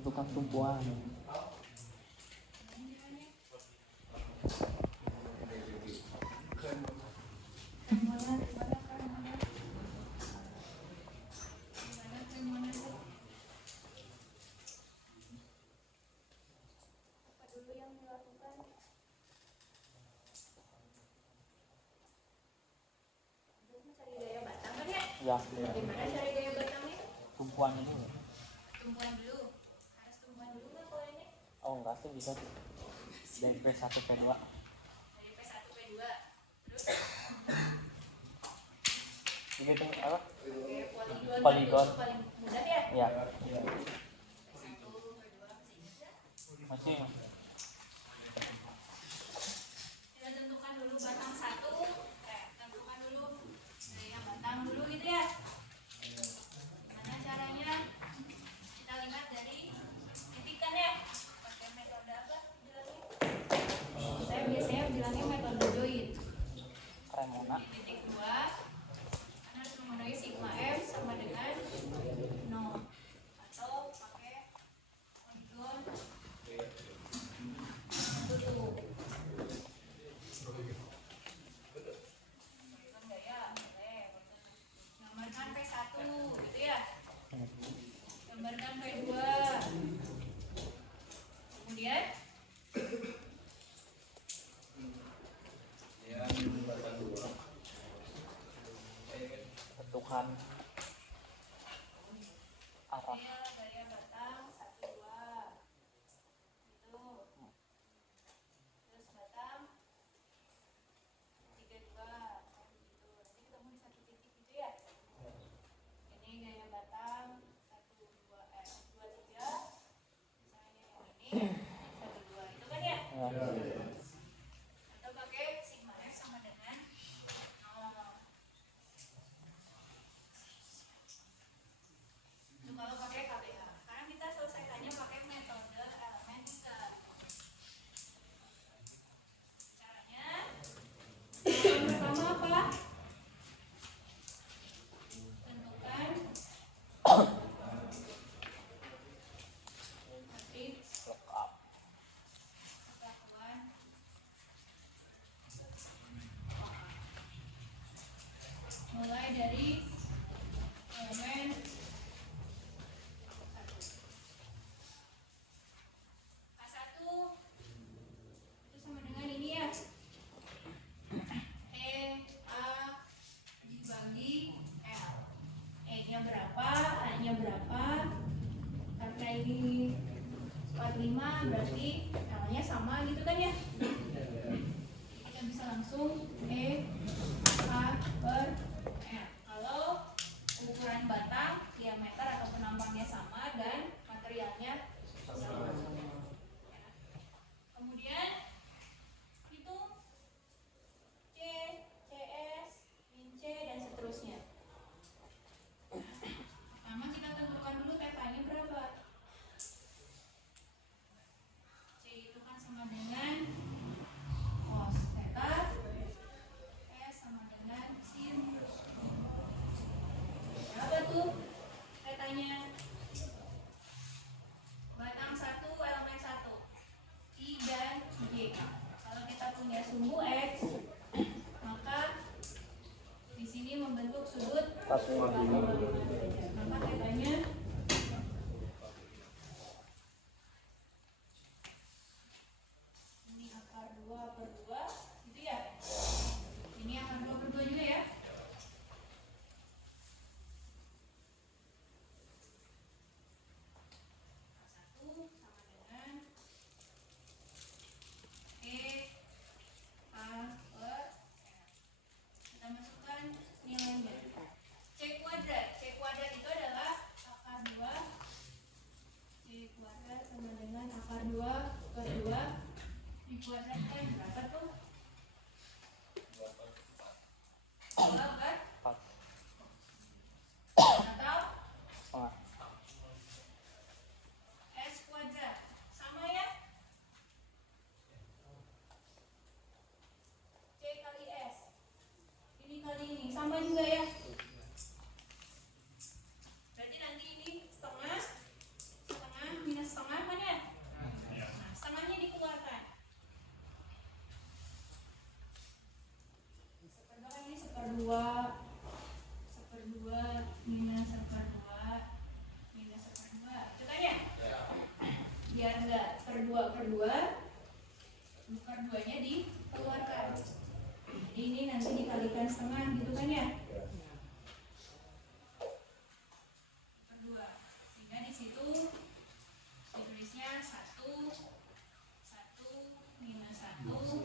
Tukang tumpuan. Ya, Gimana cari gaya batangnya? tumpuan dulu. Tumpuan dulu. Harus tumpuan dulu nggak kalau ini? Oh enggak sih, bisa dari P1 P2. Dari P1 P2. Terus Begitu apa? pakai poligon. Poligon. Itu paling mudah ya? Ya, P1 P2 masih ingat nggak? masih. Kita tentukan dulu batang satu. Tentukan dulu gaya batang dulu gitu ya. Gimana caranya? Kita lihat dari titikan ya. Pakai metode apa bilangnya? Saya biasanya bilangnya metode join. Cremona. Di titik 2 kan harus memenuhi sigma M sama dengan 0 atau pakai poligon tutup. Poligon gaya boleh. Gambarkan P1 gitu ya. Gambarkan P2. Kemudian Tentukan arah. gaya batang 1 2 gitu. Terus batang 3 2 gitu. Nanti ketemu di satu titik gitu ya. Ini gaya batang 1 2 2 3. Misalnya yang ini 1 2 itu kan ya. Ya. Atau pakai sigma F sama dengan 0. Itu kalau pakai KBA. Sekarang kita selesaikannya pakai metode elemen tingkat. Caranya yang pertama apa? Tentukan matriks Look up. kesatuan mulai dari elemen 1. K1 itu sama dengan ini ya. E A dibagi L. E-nya berapa, A-nya berapa. Karena ini 45 berarti L-nya sama gitu kan ya. Kita bisa langsung E A per L. Kalau ukuran batang, diameter atau penampangnya sama dan materialnya sama. Kemudian hitung C, CS, min C dan seterusnya. Pertama kita tentukan dulu tetanya berapa. C itu kan sama dengan cos theta, S sama dengan sin. Berapa tuh tetanya? Batang 1 elemen 1, I dan J. Kalau kita punya sumbu X, maka di sini membentuk sudut 45 derajat. Maka tetanya ini akar 2 per 2 gitu ya. Ini akar 2 per 2 juga ya. Satu sama dengan E A per L. Kita masukkan nilainya. C kuadrat. C kuadrat itu adalah akar 2. C kuadrat sama dengan akar 2 per 2 dikuadratkan berapa tuh? 2 kan? 4 Atau setengah. S kuadrat sama ya? C kali S ini kali ini sama juga ya? Berarti nanti ini setengah minus 2/2 nya dikeluarkan. Jadi ini nanti dikalikan setengah gitu kan ya. Berdua. Sehingga di situ ditulisnya 1 minus 1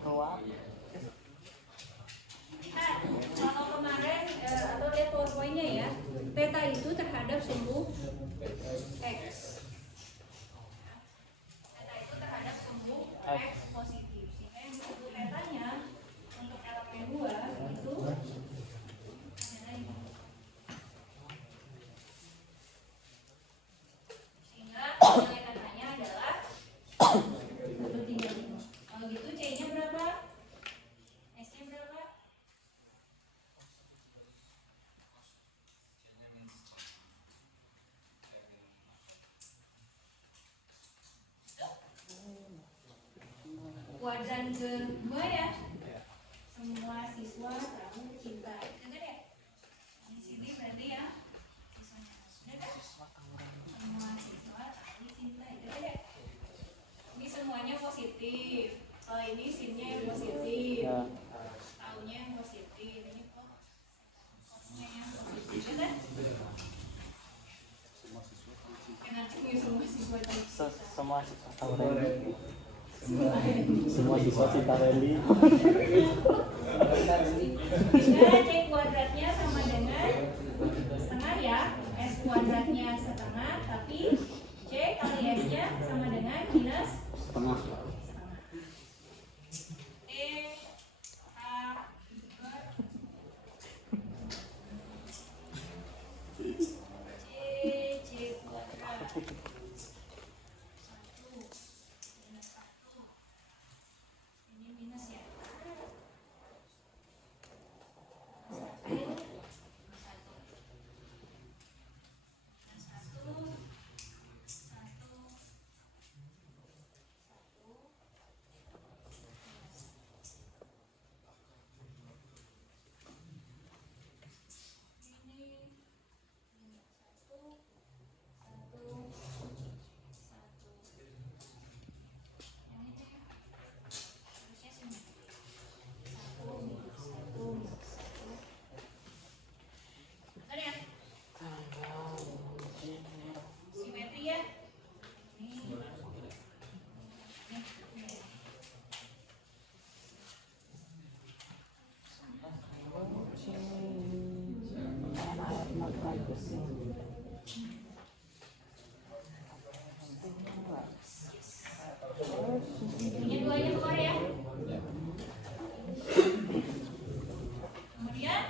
keluar. Kalau kemarin atau lihat powerpointnya ya, theta itu terhadap sumbu x. Theta itu terhadap sumbu x positif. Sehingga yang disebut tetanya untuk elemen 2 itu adalah ini. Sehingga nilai tetanya adalah 135. Kalau gitu C-nya berapa? S-nya berapa? Kuadran kedua ya. Semua siswa tahu cinta. Dengar ya? Di sini berarti ya. Siswanya. Sudah kan? Semua siswa tahu cinta. Dengar ya? Ini semuanya positif. Kalau ini sinnya yang positif. Taunya yang positif. Ini kosnya yang positif. Dengar? Semua siswa tahu cinta. Semua siswa tahu Reli. Semua siswa cinta Reli. Sehingga C kuadratnya sama dengan setengah ya. S kuadratnya setengah, tapi C kali S-nya sama dengan minus Setengah. Ini duanya keluar ya. Kemudian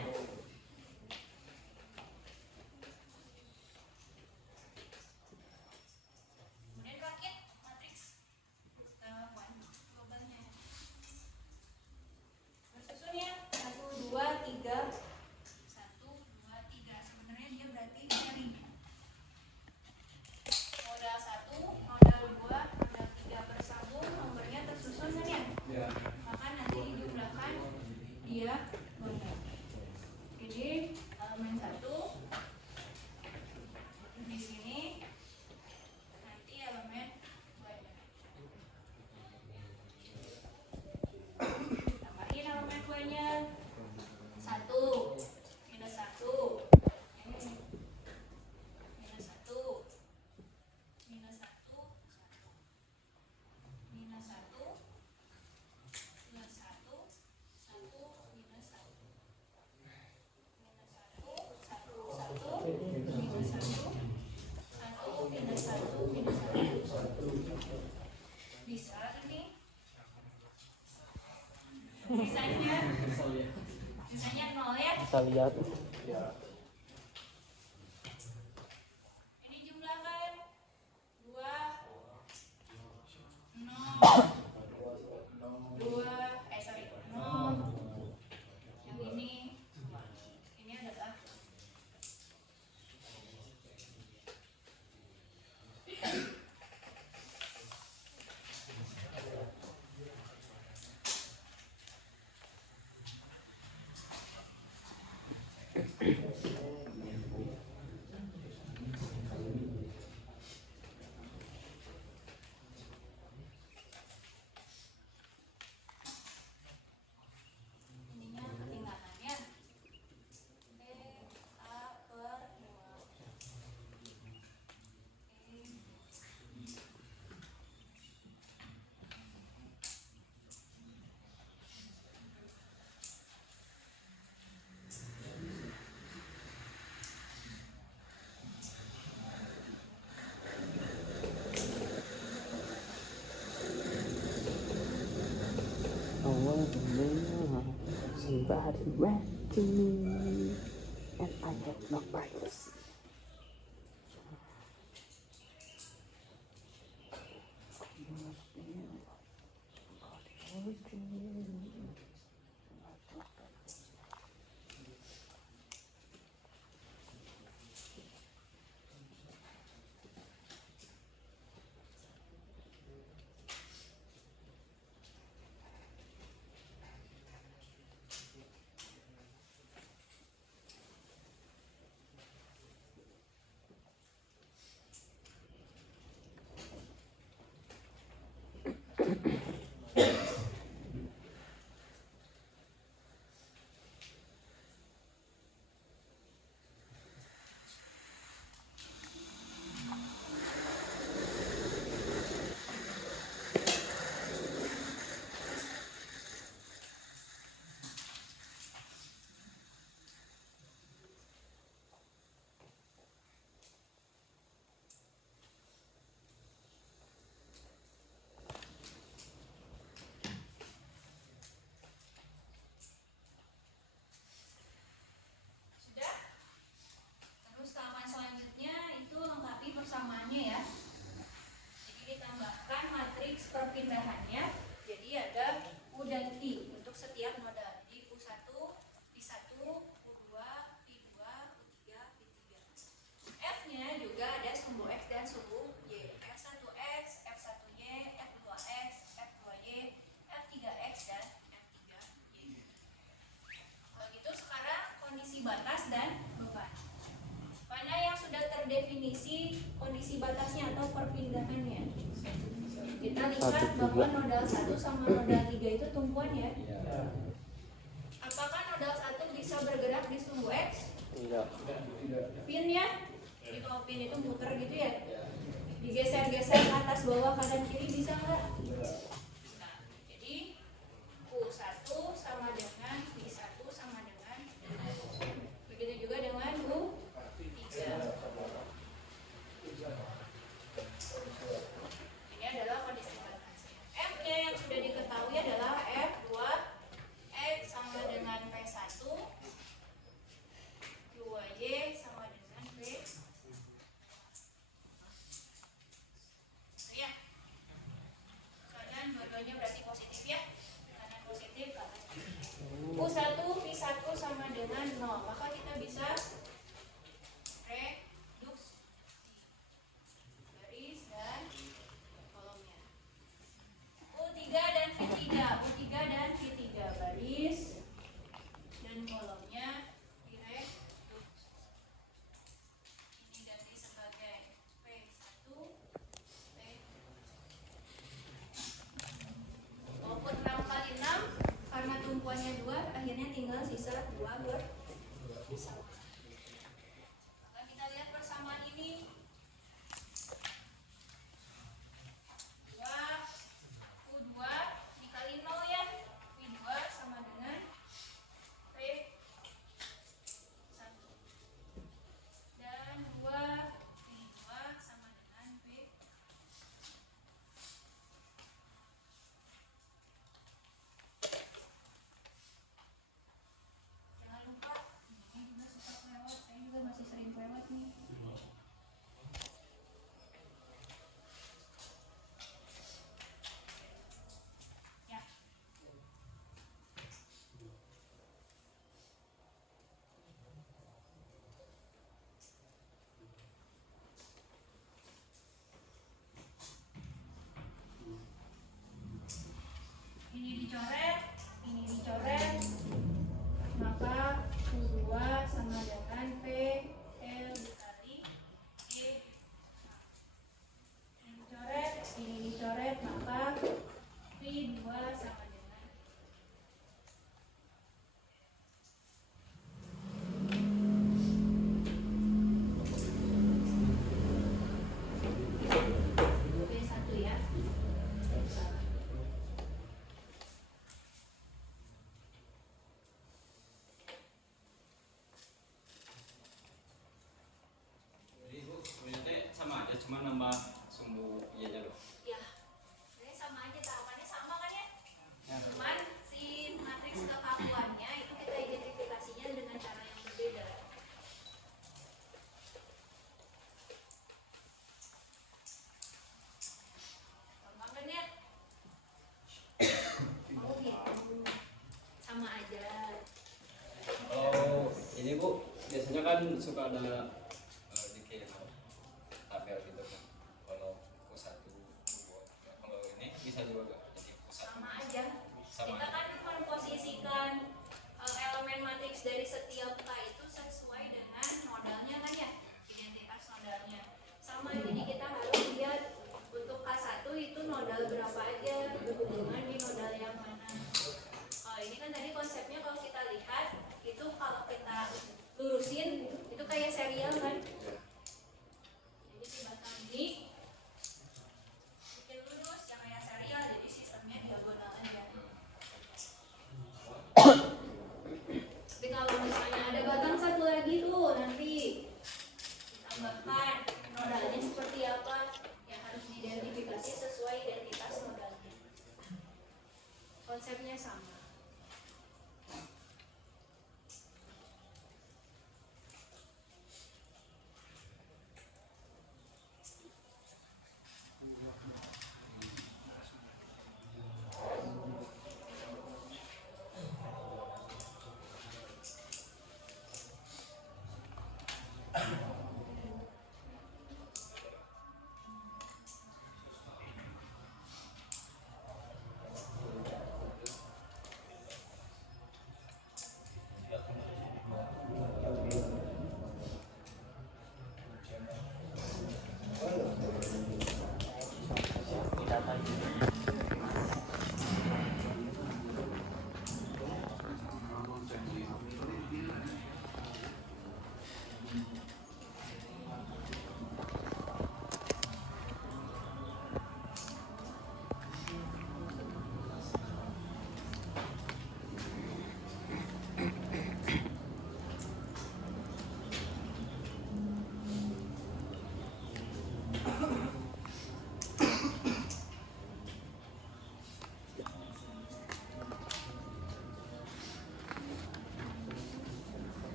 Sisanya 0 ya. Kita lihat. Ini jumlahkan 2 0 2 sorry 0. Yang ini adalah ininya ketinggalannya A per 2 Oh, somebody ran to me, and I have no privacy. Sudah? Terus tahapan selanjutnya itu lengkapi persamaannya ya. Jadi ditambahkan matriks perpindahannya. Jadi ada U dan I untuk setiap modal. Jadi U1, I1, U2, I2, U3, I3. F-nya juga ada sumbu X dan sumbu Y. F1X, F1Y, F2X, F2Y, F3X, dan F3Y. Kalau gitu sekarang kondisi batas dan beban. Mana yang sudah terdefinisi kondisi batasnya atau perpindahannya? Kita lihat bahwa nodal 1 sama nodal 3 itu tumpuan ya. Apakah nodal 1 bisa bergerak di sumbu X? Tidak. Pinnya? Jadi kalau pin itu muter gitu ya? Digeser-geser ke atas bawah kanan kiri bisa nggak? Nah, jadi U1 sama dengan I1 sama dengan begitu juga dengan U3. Ini adalah kondisi batasnya. F-nya yang sudah diketahui adalah F2X sama dengan P1, 2Y sama dengan P. Ya. Dan Ya. Ini dicoret, maka U2 sama dengan P L dikali E. Ini dicoret, maka V2 sama dengan V1 ya. Jadi Bu, sebenarnya sama aja, cuma nambah sumbu ianya loh. Ya, ini sama aja, tahapannya sama kan ya? Cuman si matriks kekakuannya itu kita identifikasinya dengan cara yang berbeda. Gampang kan ya? Oh gitu, sama aja. Oh, ini Bu, biasanya kan suka ada di kayak tabel gitu kan. Kalau U1, U2, kalau ini bisa juga nggak jadi U1? Sama aja. Sama Kita aja. kan memposisikan elemen matriks dari setiap K itu sesuai dengan nodalnya kan ya, identitas nodalnya. Sama, jadi kita harus lihat untuk K1 itu nodal berapa aja, berhubungan di nodal yang mana. Kalau ini kan tadi konsepnya kalau kita lihat itu kalau kita lurusin itu kayak serial kan. Jadi si batang ini bikin lurus yang kayak serial, jadi sistemnya diagonal aja. Tapi kalau misalnya ada batang satu lagi tuh nanti ditambahkan nodalnya seperti apa, yang harus diidentifikasi sesuai identitas nodalnya. Konsepnya sama.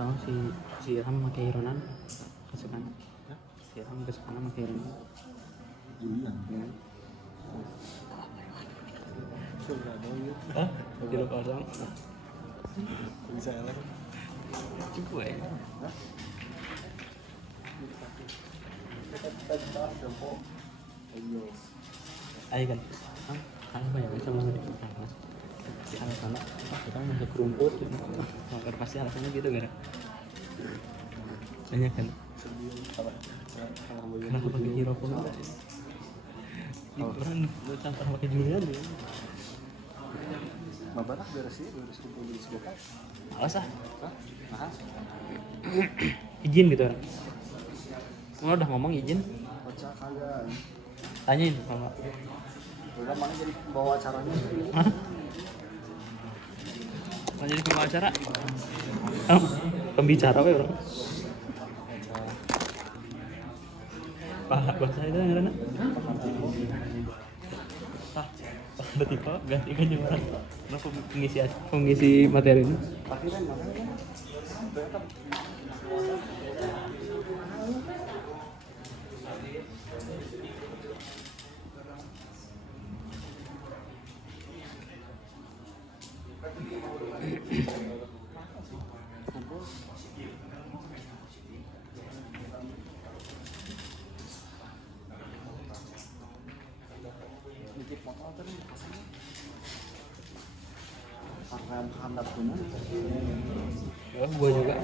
Tahu si Ilham pakai Ronan kesukaan. Si Ilham kesukaan pakai Ronan. Julian. Sudah ada ya. Hah? Di lo kosong. Bisa ya lah. Cukup ya. Ayo kan. Apa ya macam mana di Mas? alasan kita masuk rumput gitu. Makan pasti alasannya gitu kan. Banyak kan. Apa? Kenapa pakai hero pun? Orang lu campur pakai Julian ya. Mabarak beres sih, beres kumpul di sekolah. Alas ah. Hah? Nah, Izin gitu orang. Lo udah ngomong izin? kocak kagak. Tanyain kalau nggak. Udah mana jadi bawa acaranya? Hah? Mau jadi pembawa acara? Oh, pembicara apa ya bro? Bahasa itu yang mana? Ada tipe ganti kan cuma orang. Kenapa pengisi materi ini? Akhirnya mana kan? Ternyata kumpul. Dikit motor tadi pasangnya. Rem handap guna. Ya, gua juga.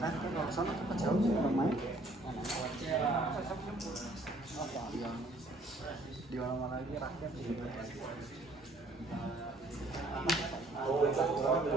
Kan kalau sana tuh kecil sih orang main. Apa yang di mana-mana lagi rakyat gitu. Oh, itu kembali.